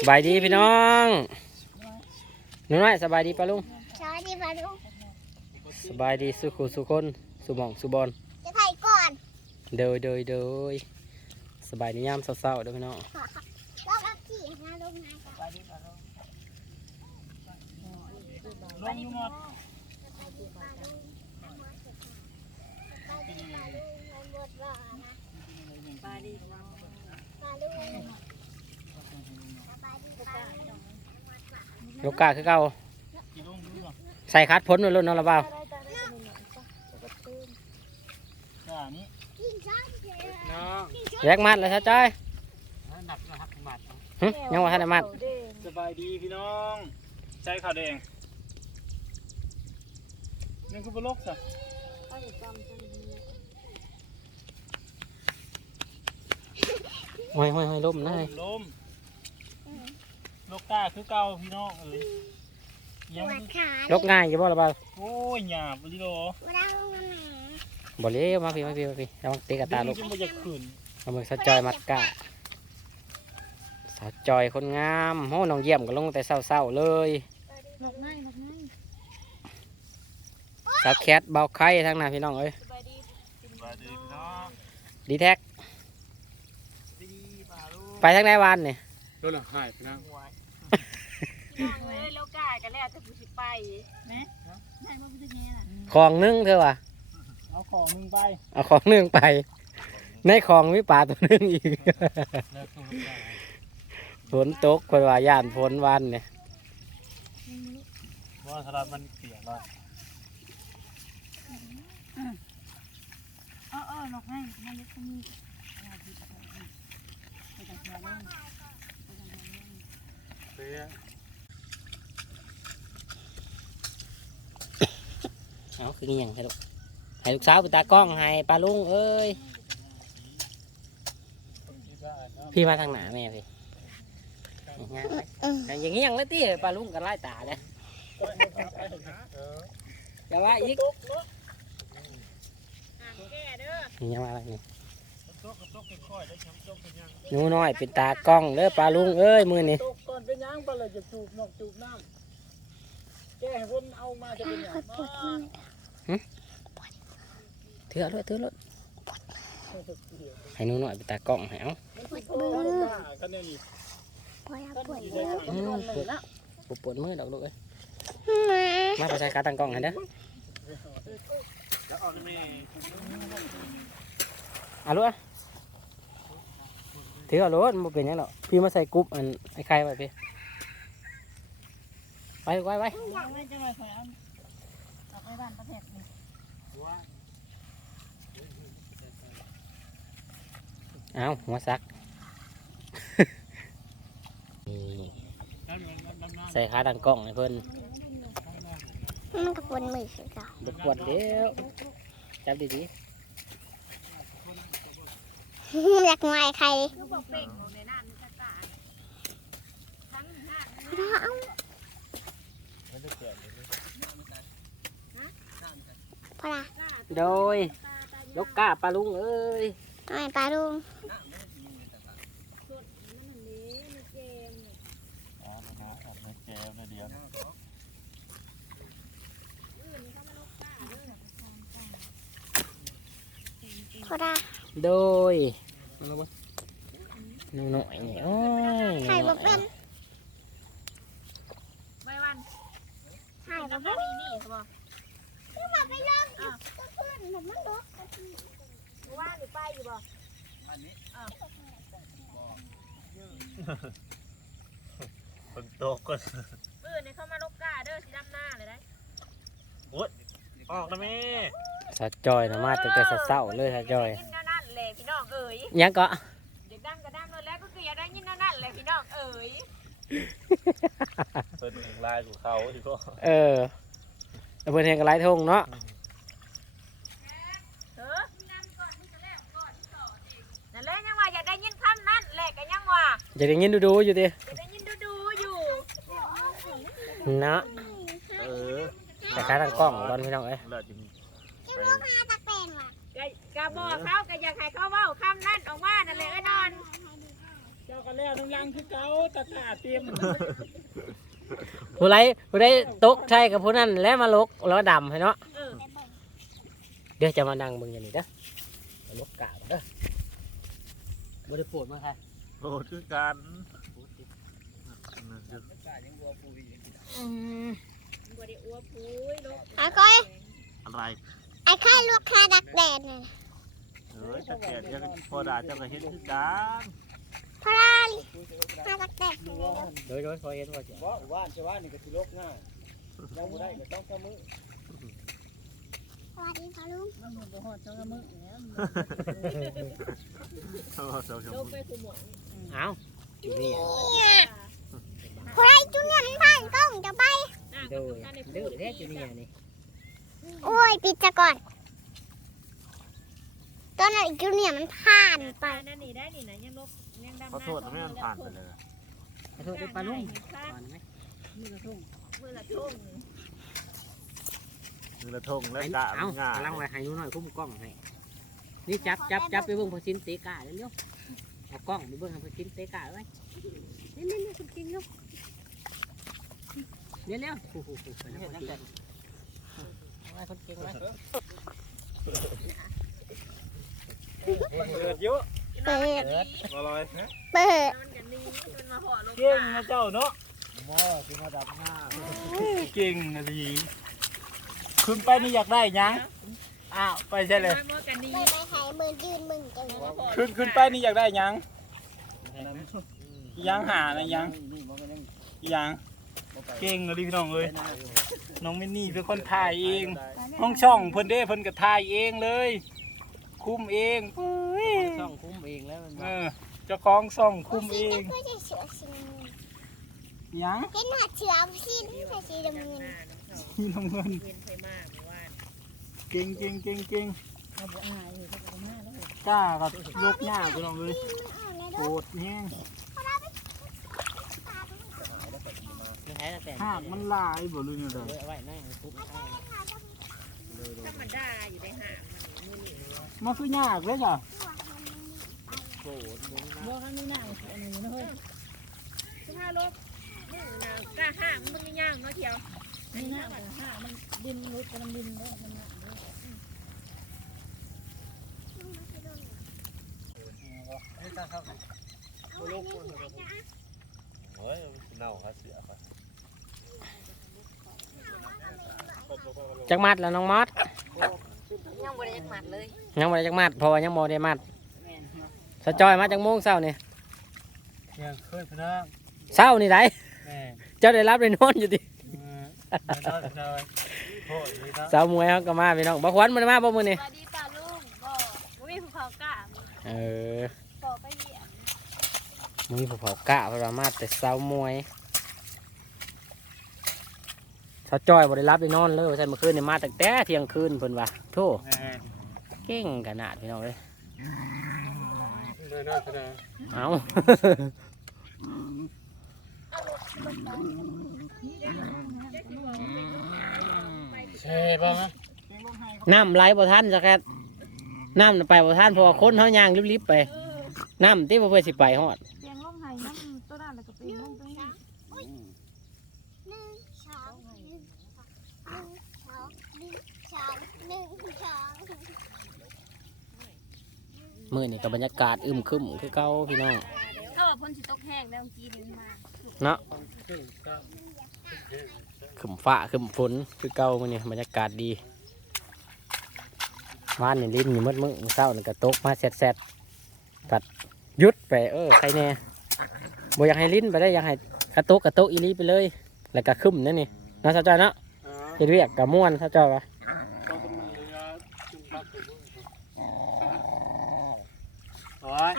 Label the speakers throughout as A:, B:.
A: สบายดีพี่น้องน้องน้อยสบายดีปะลุง
B: สวัสดีมาดู
A: สบายดีสุขุสุคนสุหมองสุบอล
B: จะถ่ายก่อน
A: เดยเดยเดยสบายดียามเศร้าๆเด้อพี่น้อง
B: แล้วก็ขี่นะลงมาก่อน
C: ลงอยู่หมด
B: ไปดีปลาลุงไปดีปลาลุงมันบดว่านะปลาลุง ปลาลุงปลาดีปลาลุง
A: ลูกกาคือเก่า
C: กี่ลงดูก่อน
A: ใส่คัดพ้นไว้รุ่นเนาะละเปล่า
C: จ้านี้
B: กินช้อนเถอะ
A: แยกมัดเลยซะจ้อยหึยังว่าทันได้มัด
C: สบายดีพี่น้องใช้ขาวแดงนี่คือปลกสะ
A: ห้อยห้อยห้อยล้มนะ
C: ลม ลกกาคือเก่าพี่น้องเอ้ย
B: ป
C: ยัง
B: วดขา
A: ลกง่ายอยู่บ่ละเปล่า
C: โอ้ยหยาบลิโล
B: เวลาลงมาหนา
A: บ่เลี้ยวมาพี่มาพี่มาพี่ระวังเตะกระตาลูก
C: จึงมาจากขืน
A: เอามือสะจอยมัดกะสาวจอยคนงามโหน้องเยี่ยมก็ลงแต่เศร้าๆเลย
B: หลบง่ายหลบง่าย
A: สาวแคทเบาไข่ทั้งนั้นพี่น้องเอ้ย
C: สบายดีพี่น้อง
A: ดีแท็ก
C: ดีปลาลูก
A: ไปทั้งในวันนี่
C: โดนหายพี่น้อง
D: เอ้ยแล้วกากันแล้วแต่ผู้สิไปแม่แม่ว่าผู้สิแง่น่ะ
A: ของหนึงเธอวะ
C: เอาของมึงไป
A: เอาของหนึงไป ในของมีปลาตัวหนึงอีก
C: เลิกตัวไป
A: ฝนตกคนว่าย่านฝนวันเนี่ย
C: ว่าสลัดมันเปียกแล้ว
D: เออเออหลอกให้ให้เล็กคนนี้
C: เปียก
A: เอาคือเงี้ยงให้ลูกให้ลูกสาวเป็นตากล้องให้ปลาลุงเอ้ย
C: คนที่บ้านเนาะ
A: พี่มาทางหนาแม่พี่งานไปอย่างงี้ยังเลยที่ปลาลุงกันไล่ตาเลย
C: เออ
A: อย่าว่าอีก
C: ตกเนาะ
D: แก่เด้อ
A: นี่ยังมาอะไรนี่ หนูน้อยเป็นตากล้องเด้อปลาลุงเอ้ยมือนี่
C: ตกก่อนเป็นยังปลาเลยจะจูบนกจูบน้ำแกให้คนเอามาจะเป็นยัง
B: ปวดมือ
A: เถื่อรถเถื่อรถให้หนูน้อยเป็นตากล้องให้เอา
B: ปวดมือ
C: กันเนี่ยนี่
B: ปวดปวด
C: ดี
B: มื
C: ใจ
B: อ
C: กัน
A: อืมปวดปวดปวดมือดอกลูกเอ้ย
B: มา
A: มาไปใช้ขาตั้งกล้องให้เด้อ
C: แล้วเอาแม่
A: เอาลูกอะ ถือเอารถมันบ่เป็นหยังหรอกพี่มาใส่กรุ๊ปอันไอ้ไข่ไว้พี่ไปลูกไว้ไว้
D: เอาไว้จังไว้ข่อยเอาเอาไปบ้านประเทศนี่
A: เอาหัวซักนี่ใส่ขาตั้งกล้องให้เพิ่น
B: มันก็ปวดมือคือกัน
A: บปวดเดี๋ยวจับดี
B: อยากมาใคร
D: คือบอกเป่งของในน้ำนี่ก็ตายทั้งห้า
B: เอาพอละ
A: ๆโดยลูกกาปลาลุงเอ้ย
B: ทำไมปลาลุง
C: อ๋อนะออกมาแจวนะเดี๋ยว
B: พอละ
A: โดยหนูหน่อยนี่โอ้ย
B: ถ่ายบ่เป็น
D: ใบวัน
B: ถ่าย
D: น้ำ
B: บ่
D: มั
B: เป็น
D: นนี่เขาบอก
B: คือมาไปลองอีกก็เพื่อนผมมันลด
D: ว่าหรือไปอยู่บ่
C: คนตกก็
D: เออเนี่ยเข้ามาลกกาเด้อสิดำหน้าเลยได้
C: ออกนะแม่
A: สะจอยนะมาตั้งแต่เศร้าๆเลยสะจอย
D: ยินนั่นแหละพี่น้ องเอ๋ย
A: ยังก็
D: เด็กดังก็ดังเลยแล้วก็คืออยากได้ยินนั่นแหละพี่น้องเอ๋ย
C: เป็นลายของเขาที่ก็
A: เออแล้วเพิ่นเห็นกับไรทงเนาะ
D: เออนั่นแหละยังว่าอยากได้ยินคำนั้นแหละก็ยังว่า
A: จะได้ยินดูๆอยู่ดิ
D: อยากได้ยินดูๆอยู่
A: เนาะ
C: เออ
A: แต่ขาตั้งกล้องตอนพี่น้องเอ้ย
C: แก็
D: ก็บอกเขาก็อยากให้เขาเว้าคำนั้นออกมานั่นแหละไอ้นอน
C: เจ้ากันแล้วนึงลังคือเก่าตะกร้าเตรียม
A: ผู้ไรผู้ไรตกใช่กับผู้นั้นแล้วมาลกแล้วดำให้เนาะ
D: เออ
A: เดี๋ยวจะมาดังเบิ่งอย่างนี้เด้อมาลกกาเด้อบ่ได้ปวดมั้งค่ะ
E: โหดคือกัน
A: อืม
D: บ่ได้อ้วปุ้ยลูก
B: ไอ้ก้อย
E: อะไร
B: ไอ้ไข่ลวกคาดักแดดน่ะ
E: เอ้ยตะเกียบยังพอด่าเจ้าก็เห็นคือกัน
B: พรานคาดักแดดนี่เด้อ
A: โดยโดยพอเห็นว่าเสีย
C: ว่าว่านจะว่านี่ก็สิลกง่ายยังบ่ได้ก็ต้องแค่มือ
B: สวัสดีพ่อลุง
E: โอ้สองชั่ว
D: ลู
E: โม
D: ก
E: ง
D: ไปคุหมอน
A: เอ้าอยู่นี่
B: พรายจุเนี่ยมันผ่านกล้องจะไป
D: อะ
A: โดย
D: ท่านได้พู
A: ดื้อ
D: ด
A: เด้ออยู่นี่นี่
B: โอ้ยปิดจะก่อน ตอนนั้นอีกจุเนี่ยมันผ่าน
D: ไป นั่นนี่ได้นี่นะยังลูกยังดำ
E: ขอโทษนะไม่มันผ่านไปเลย
A: ขอโทษด้วยปลาลุง
D: ค่ะ
A: ก่อนไหม
D: มือละทุ่งมือละทุ่ง
E: มือละทงและ
A: ไอ้
E: กะ
A: เอ้า
E: ง่าย
A: กำลังไว้ให้หนูหน่อยคุ้มกล้องให้นี่จับจับจับไปเบิ่งพอสินเตะกาเร็วๆเอากล้องไปเบิ่งให้พอสินเตะกาไว้นี่นี่นี่คุณกินลูกเร็วเร็วๆโอ้โหไปแล้วพอสินเอาไว้คนเก่งไว้
C: เกิดเยอะ
B: เปิด
C: อร่อย
B: เปิด
D: นอนกันนี่จนมาห่อลง
C: เก่งนะเจ้าเนาะ
E: หม้อที่มาดับหน้า
C: เก่งนะดีคุณไปนี่อยากได้หยังอ้าวไปใช่เลย
D: มาเมื่อกันนี่
B: ไม่ไม่ให้มือยืนมึงจัง
D: มาห่อ
C: ขึ้นขึ้นไปนี่อยากได้หยังหยังหานะหยังหยังเก่งเลยพี่น้องเอ้ยน้องมินนี่เป็นคนถ่ายเอง ห้องช่องเพิ่นเด้เพิ่นก็ถ่ายเองเลย คุมเองเฮ้ย
A: ช่องคุ้มเองแล้วมัน
C: เออเจ้าของช่องคุมเอง
B: เพื่อจะเสือสีน้ำเงิน
C: หยัง
B: เห็นหน้าเสือสีนี่ใส่สีน้ำเงิน
C: พี่น้องเงิน
D: เย็นไปมากเมื่อวาน
C: เก่งเก่งเก่งเก่งกล้ากับยกหน้าพี่น้องเลย
B: มันออกเลย
C: โกรธแห้ง
A: ไม่ใช่แต่
C: หากมันหลายบ่รู้เนี่ยเด้อ
A: เอาไว้นั่งคุ้มให้
D: ธรรมดาอยู่ในห้างมัน มือนี่
C: มันคือยากเลยจ้ะ
A: โกรธมึงนะ
D: บ่ข้างนี้น่ะอันนี้นะเฮ้ยสิพารถมือน่ะกล้าห้างมันย่างเนาะเที่ยวนี่น่ะห้างมันดินรถกำลังดินเนาะมันน่ะ
E: เฮ้ยเน่าครับเสียครับ
A: จักมัดแล้วน้องมอส
D: ยังบ่ได้จักหมัดเลย
A: ยังบ่ได้จักมัดเพราะว่ายังบ่ได้มัดสะจอยมาจากโมงเช้านี่
C: ยังเคยพนัก
A: เช้านี่ได้
C: แม่
A: เจ้าได้รับได้นอนอยู่ดิ
C: เออน้อยน้อยโทษเลยนะ
A: สาวมวยเขาก็มาพี่น้องบ่ขวัญมันมาบ่มื้อนี้
D: สวัสดีป้าลุงบ่บ่มีภูเขากล้า
A: เออ
D: บ่ไปเหยียบ
A: มีผู้เผากะเพราะว่ามาแต่สาวมวย สาวจอยบ่ได้รับได้นอนเลยว่าซั่นเมื่อคืนนี่มาตั้งแต่เที่ยงคืนเพิ่นว่าโธ่
C: แม่
A: เก่งขนาดพี่น้องเอ้ย
C: น้อยน้อยพนัก
A: เอ้า
C: เช่ป่ะมั้ย
A: น้ำไหลบ่ทันจักแค่น้ำน่ะไปบ่ทันเพราะว่าคนเฮาย่างรีบๆไป น้ำที่บ่เพื่อสิไปฮอด
D: เสียงลมหายน้ำตัวนั้นแล้วก็เป็นลมตรงนี้
B: หนึ่งสองหนึ่งสอง หนึ่งสองหนึ่งสอง
A: มื้อนี้ก็บรรยากาศอึมครึมคือเก่าพี่น้อง
D: ถ้าว่าพ้นสิตกแห้งแล้วเมื่อกี้นี่มา
A: เนาะขึมฟ้าขึมฝนคือเก่ามื้อนี้บรรยากาศดีว่านนี่ลิ้นอยู่มืดมึงมื้อเช้านี่ก็ตกมาแซ่ดๆกัดหยุดไปเออใครแน่บ่อยากให้ลิ้นไปได้อยากให้กระตุกกระตุกอีหลีไปเลย แล้วก็คึมนั่นนี่เนาะสาวจอยเนาะ
C: อ๋อ
A: เฮ็ดเวียกกับม่วนสาวจอยวะ
C: ต้องกำลังเรือจุ่มปักตัวโอ้ย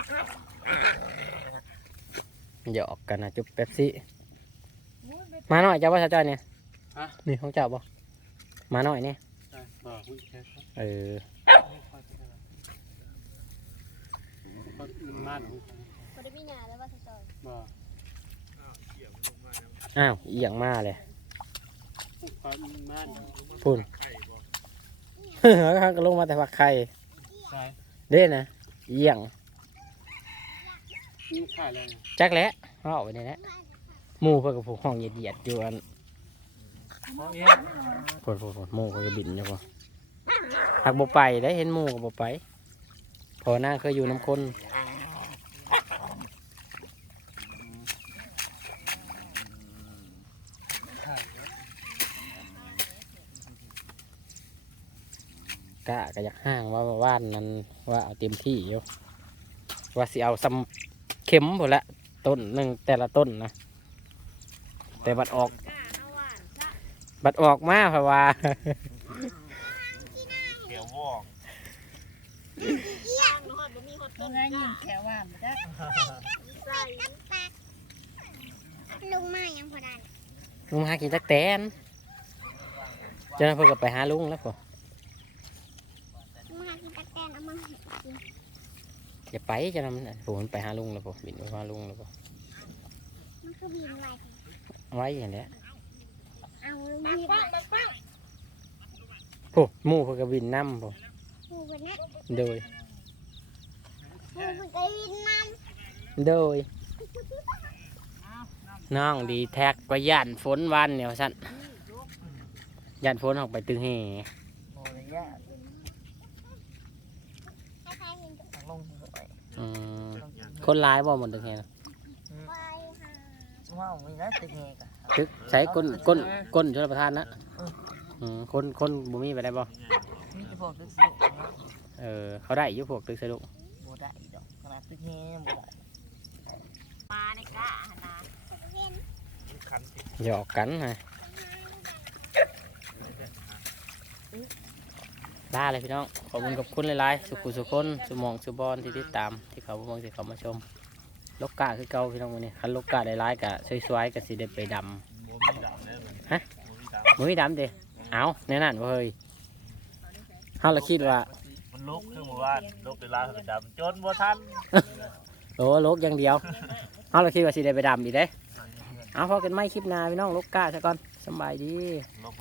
A: หยอกกันนะจุ๊บเป๊ปซี่ มาหน่อยเจ้าว่าสาวจอยเนี่ย
C: ฮะ
A: นี่ของเจ้าบ่มาหน่อยเนี่ย
C: ได้บ่คุยแค่ครับ
A: เออ
C: มันมาหนู
B: คนได้มีงานแล้วว่าจะต่อ
C: บ่
A: อ้าวเอียงมาเลย
C: มันมาหนู
A: พุ่นแล้วก็ลงมาแต่ผักไข่
C: ใช่
A: เด้นะเอียง
C: นี่ขายอะไร
A: จักแหล้วเอาไปนี่แหละหมู่เพิ่นก็ผูกห้องเหยียดๆอยู่อัน
C: เพราะเอ๊ะ
A: โผล่ๆๆหมู่ก็จะบินอยู่บ่หักบ่ไปได้เห็นหมู่ก็บ่ไปพอหน้าเคยอยู่น้ำคนกะก็อยากห้างว่าว่านนั้นว่าเอาเต็มที่อยู่ว่าสิเอาซ้ำ เข็มหมดละต้นหนึ่งแต่ละต้นนะ แต่บัดออก
D: กล้าเอาหวานซะ
A: บัดออกมาเพราะว่า
E: เดี๋ยววอก
D: ย่างหอดบ่มีหอดต้น
B: ไงยิงแขวว่านมาจ้ะ
D: ใส่
B: ลุงมายังพอได้
A: ลุงหากินตักแตนเจ้าหน้าเพื่อก็ไปหาลุงแล้วพอ
B: ลุงมากินตะแกรงเอามาให้กิน
A: อย่าไปเจ้าหน้ามันผมมันไปหาลุงแล้วพอบินไปหาลุงแล้วพอ
B: มันคือบินไว้
A: ไว้อย่างนี้
B: เอาลุง
D: ปัง
B: มี
D: ปังปังปัง
A: โอ้หมู่เพื่อก็บินน้ำพอ
B: หูคนนี้
A: โดย
B: หูคนก็บินน้
A: โดยน้องดีแท็กไปย่านฝนวันเนี่ยสั่นย่านฝนออกไปตึงแห่
F: โอ้ยยากำ
B: ให้ใครเห็น
F: ทางลงหน่อย
A: อืม คนร้ายบ่หมดตึงแห่น่ะ
B: ไปหา
F: ช่วงมีนะตึกเงกะ
A: ตึกใช้ก้นก้นก้นชลประทานนะอืมคนคนบุมีไปได้บ่
F: มีแต่พวกตึกสนุกนะ
A: เออเขาได้อยุพวกตึกสะดุ
F: บ่ได้ดอกขนาดตึกเงบ่ได้
D: มาในกล้าหั่นนะ
E: คันสิ
A: หยอกกันฮะ ลาเลยพี่น้อง ขอบคุณกับคุณหลายๆ สุขุสุคนสุหมองสุบอลที่ติดตามที่เขาเบิ่งที่เขามาชมลกกาคือเก่าพี่น้องวันนี้คันลกกาหลายๆกะสวยๆกะสิได้ไปด
E: บ่มีดำเลยมัน
A: ฮะ
E: บ่มีดำำ
A: มือดำเด้เอาแน่นั่นบ่เฮ้ยเฮาละคิดว่า
E: มันลุกคือหมู่บ้านลุกเวลาเป็นดำจนบ่ทัน
A: โอ้ลกอย่างเดียวเฮาละคิดว่าสิได้ไปดำอีกเด้เอาพอกันไม่คลิปหน้าพี่น้องลกกาซะก่อนสำบายดี
E: ลุก